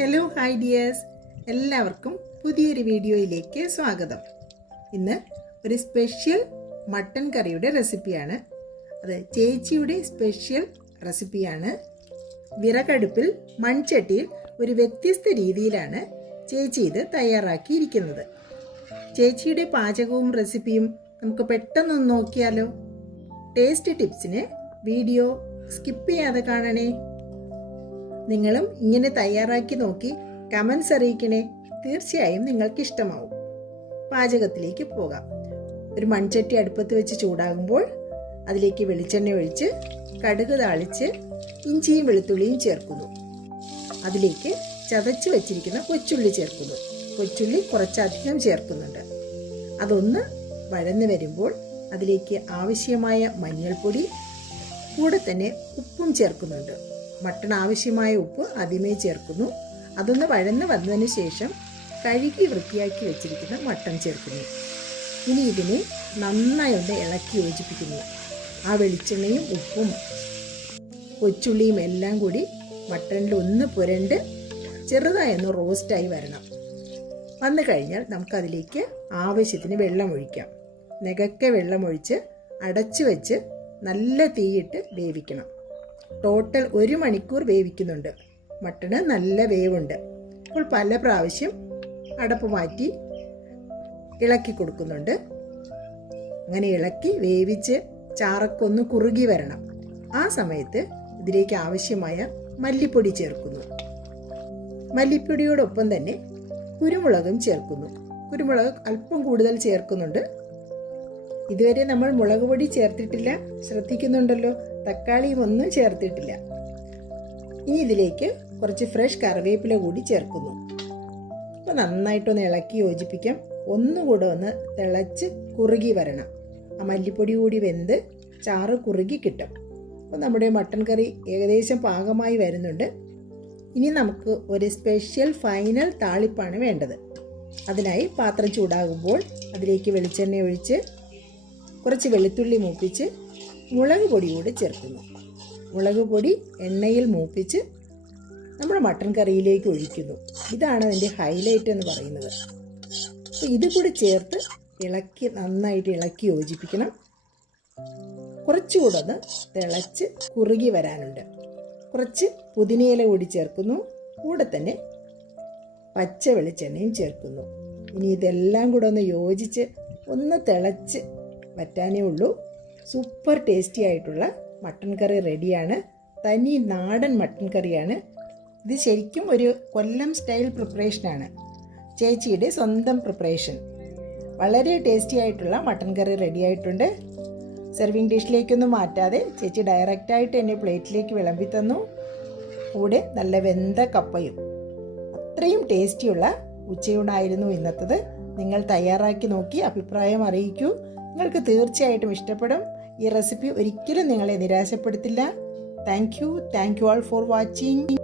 Hello hi dears, എല്ലാവർക്കും പുതിയൊരു വീഡിയോയിലേക്ക് സ്വാഗതം. ഇന്ന് ഒരു സ്പെഷ്യൽ മട്ടൻ കറിയുടെ റെസിപ്പിയാണ്. അത് ചേച്ചിയുടെ സ്പെഷ്യൽ റെസിപ്പിയാണ്. വിറകടുപ്പിൽ മൺചട്ടിയിൽ ഒരു വ്യത്യസ്ത രീതിയിലാണ് ചേച്ചി ഇത് തയ്യാറാക്കിയിരിക്കുന്നത്. ചേച്ചിയുടെ പാചകവും റെസിപ്പിയും നമുക്ക് പെട്ടെന്നൊന്ന് നോക്കിയാലോ. ടേസ്റ്റ് ടിപ്സിന് വീഡിയോ സ്കിപ്പ് ചെയ്യാതെ കാണണേ. നിങ്ങളും ഇങ്ങനെ തയ്യാറാക്കി നോക്കി കമൻസ് അറിയിക്കണേ. തീർച്ചയായും നിങ്ങൾക്ക് ഇഷ്ടമാവും. പാചകത്തിലേക്ക് പോകാം. ഒരു മൺചട്ടി അടുപ്പത്ത് വെച്ച് ചൂടാകുമ്പോൾ അതിലേക്ക് വെളിച്ചെണ്ണ ഒഴിച്ച് കടുക് താളിച്ച് ഇഞ്ചിയും വെളുത്തുള്ളിയും ചേർക്കുന്നു. അതിലേക്ക് ചതച്ച് വെച്ചിരിക്കുന്ന കൊച്ചുള്ളി ചേർക്കുന്നു. കൊച്ചുള്ളി കുറച്ചധികം ചേർക്കുന്നുണ്ട്. അതൊന്ന് വഴന്ന് വരുമ്പോൾ അതിലേക്ക് ആവശ്യമായ മഞ്ഞൾപ്പൊടി, കൂടെ തന്നെ ഉപ്പും ചേർക്കുന്നുണ്ട്. മട്ടൺ ആവശ്യമായ ഉപ്പ് ആദ്യമേ ചേർക്കുന്നു. അതൊന്ന് വഴന്ന് വന്നതിന് ശേഷം കഴുകി വൃത്തിയാക്കി വെച്ചിരിക്കുന്ന മട്ടൺ ചേർക്കുന്നു. ഇനി ഇതിനെ നന്നായി ഒന്ന് ഇളക്കി യോജിപ്പിക്കുന്നു. ആ വെളിച്ചെണ്ണയും ഉപ്പും കൊച്ചുള്ളിയും എല്ലാം കൂടി മട്ടണിൽ ഒന്ന് പുരണ്ട് ചെറുതായി ഒന്ന് റോസ്റ്റായി വരണം. വന്നു കഴിഞ്ഞാൽ നമുക്കതിലേക്ക് ആവശ്യത്തിന് വെള്ളം ഒഴിക്കാം. നികക്കെ വെള്ളമൊഴിച്ച് അടച്ചു വെച്ച് നല്ല തീയിട്ട് വേവിക്കണം. ടോട്ടൽ 1 മണിക്കൂർ വേവിക്കുന്നുണ്ട്. മട്ടണ് നല്ല വേവുണ്ട്. അപ്പോൾ പല പ്രാവശ്യം അടപ്പ് മാറ്റി ഇളക്കി കൊടുക്കുന്നുണ്ട്. അങ്ങനെ ഇളക്കി വേവിച്ച് ചാറക്കൊന്ന് കുറുകി വരണം. ആ സമയത്ത് ഇതിലേക്ക് ആവശ്യമായ മല്ലിപ്പൊടി ചേർക്കുന്നു. മല്ലിപ്പൊടിയോടൊപ്പം തന്നെ കുരുമുളകും ചേർക്കുന്നു. കുരുമുളക് അല്പം കൂടുതൽ ചേർക്കുന്നുണ്ട്. ഇതുവരെ നമ്മൾ മുളക് പൊടി ചേർത്തിട്ടില്ല, ശ്രദ്ധിക്കുന്നുണ്ടല്ലോ. തക്കാളിയും ഒന്നും ചേർത്തിട്ടില്ല. ഇനി ഇതിലേക്ക് കുറച്ച് ഫ്രഷ് കറിവേപ്പില കൂടി ചേർക്കുന്നു. അപ്പോൾ നന്നായിട്ടൊന്ന് ഇളക്കി യോജിപ്പിക്കാം. ഒന്നുകൂടെ ഒന്ന് തിളച്ച് കുറുകി വരണം. ആ മല്ലിപ്പൊടി കൂടി വെന്ത് ചാറ് കുറുകി കിട്ടും. അപ്പോൾ നമ്മുടെ മട്ടൻ കറി ഏകദേശം പാകമായി വരുന്നുണ്ട്. ഇനി നമുക്ക് ഒരു സ്പെഷ്യൽ ഫൈനൽ താളിപ്പാണ് വേണ്ടത്. അതിനായി പാത്രം ചൂടാകുമ്പോൾ അതിലേക്ക് വെളിച്ചെണ്ണ ഒഴിച്ച് കുറച്ച് വെളുത്തുള്ളി മൂപ്പിച്ച് മുളക് പൊടി കൂടി ചേർക്കുന്നു. മുളക് പൊടി എണ്ണയിൽ മൂപ്പിച്ച് നമ്മുടെ മട്ടൻ കറിയിലേക്ക് ഒഴിക്കുന്നു. ഇതാണ് അതിൻ്റെ ഹൈലൈറ്റ് എന്ന് പറയുന്നത്. അപ്പോൾ ഇത് കൂടി ചേർത്ത് നന്നായിട്ട് ഇളക്കി യോജിപ്പിക്കണം. കുറച്ചുകൂടെ ഒന്ന് തിളച്ച് കുറുകി വരാനുണ്ട്. കുറച്ച് പുതിനയില കൂടി ചേർക്കുന്നു. കൂടെ തന്നെ പച്ച വെളിച്ചെണ്ണയും ചേർക്കുന്നു. ഇനി ഇതെല്ലാം കൂടെ ഒന്ന് യോജിച്ച് ഒന്ന് തിളച്ച് വറ്റാനേ ഉള്ളൂ. സൂപ്പർ ടേസ്റ്റി ആയിട്ടുള്ള മട്ടൻ കറി റെഡിയാണ്. തനി നാടൻ മട്ടൻ കറിയാണ് ഇത്. ശരിക്കും ഒരു കൊല്ലം സ്റ്റൈൽ പ്രിപ്പറേഷനാണ്, ചേച്ചിയുടെ സ്വന്തം പ്രിപ്പറേഷൻ. വളരെ ടേസ്റ്റി ആയിട്ടുള്ള മട്ടൻ കറി റെഡി ആയിട്ടുണ്ട്. സെർവിങ് ഡിഷിലേക്കൊന്നും മാറ്റാതെ ചേച്ചി ഡയറക്റ്റായിട്ട് എന്നെ പ്ലേറ്റിലേക്ക് വിളമ്പി തന്നു. കൂടെ നല്ല വെന്ത കപ്പയും. അത്രയും ടേസ്റ്റിയുള്ള ഉച്ചയൂണായിരുന്നു ഇന്നത്തത്. നിങ്ങൾ തയ്യാറാക്കി നോക്കി അഭിപ്രായം അറിയിക്കൂ. നിങ്ങൾക്ക് തീർച്ചയായിട്ടും ഇഷ്ടപ്പെടും. ഈ റെസിപ്പി ഒരിക്കലും നിങ്ങളെ നിരാശപ്പെടുത്തില്ല. Thank you all for watching.